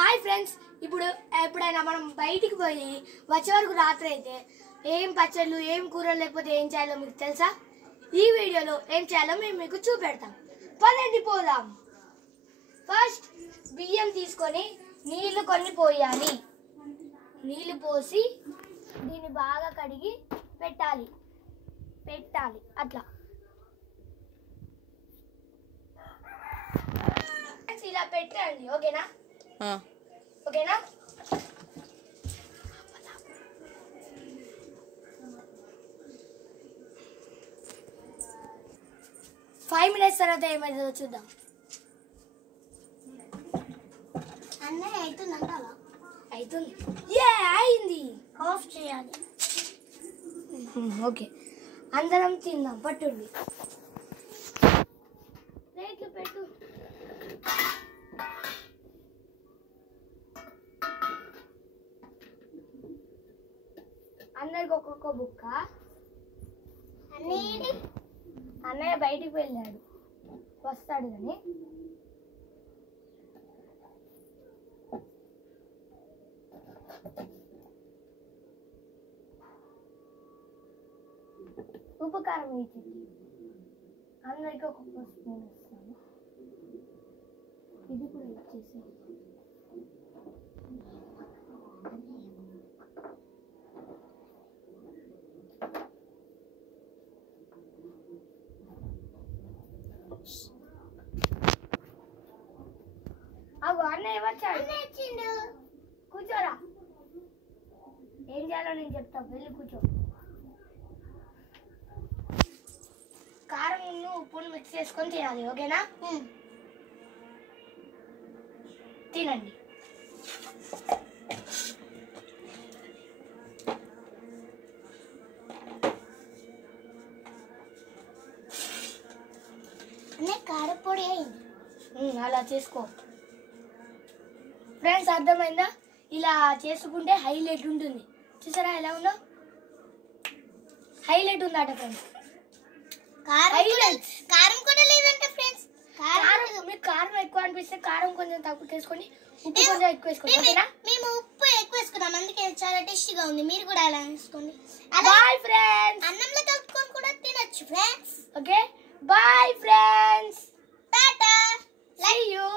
Hi friends, ఎప్పుడైనా మనం బయటికి పోయి వచ్చే వరకు రాత్రి అయితే ఏం పచ్చళ్ళు ఏం కూరలు లేకపోతే ఏం చేయాలో మీకు తెలుసా? ఈ వీడియోలో ఏం చేయాలో మేము మీకు చూపెడతాం. పదండి పోదాం. ఫస్ట్ బియ్యం తీసుకొని నీళ్లు కొన్ని పోయాలి. నీళ్లు పోసి దీన్ని బాగా కడిగి పెట్టాలి అట్లా. ఇలా పెట్టండి. ఓకేనా? ఓకేనా? 5 minutes తర్వాత ఏమైందో చూద్దాం. అన్నయ్య అవుతుందంటావా? అవుతుంది. అయింది. ఆఫ్ చేయాలి. ఓకే, అందరం తిందాం. పట్టుండి. ప్లేట్లు పెట్టు. అందరికి ఒక్కొక్క బుక్క. అన్నయ్య బయటికి వెళ్ళాడు, వస్తాడు కానీ. ఉప్పు కారం వేసి అందరికి ఒక్కొక్క స్పూన్ ఇస్తాను. ఇది కూడా ఇచ్చేసి అన్నయ్య వచ్చాడు. కూర్చోరా. ఏం చేయాలో నేను చెప్తా, వెళ్ళి కూర్చో. కారం ఉప్పును మిక్స్ చేసుకొని తినాలి. ఓకేనా? తినండి. కారపొడి అయింది. అలా చేసుకో. ఫ్రెండ్స్, అర్థమైందా? ఇలా చేసుకుంటే హైలైట్ ఉంటుంది. చూసారా ఎలా ఉందో? హైలైట్ ఉందట ఫ్రెండ్స్. కారం కూడా లేదంటే ఫ్రెండ్స్. మీకు కారం ఎక్కువ అనిపిస్తే కారం కొంచెం తక్కువ వేసుకొని ఉప్పు కొంచెం ఎక్కువ వేసుకోండి. ఓకేనా? మేము ఉప్పు ఎక్కువ వేసుకున్నాం, అందుకే చాలా టేస్టీగా ఉంది. మీరు కూడా అలా వేసుకోండి. Bye friends. అన్నంలో కలుపుకొని కూడా తినొచ్చు friends. Okay, bye friends. Tata. See you.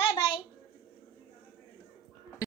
Bye bye.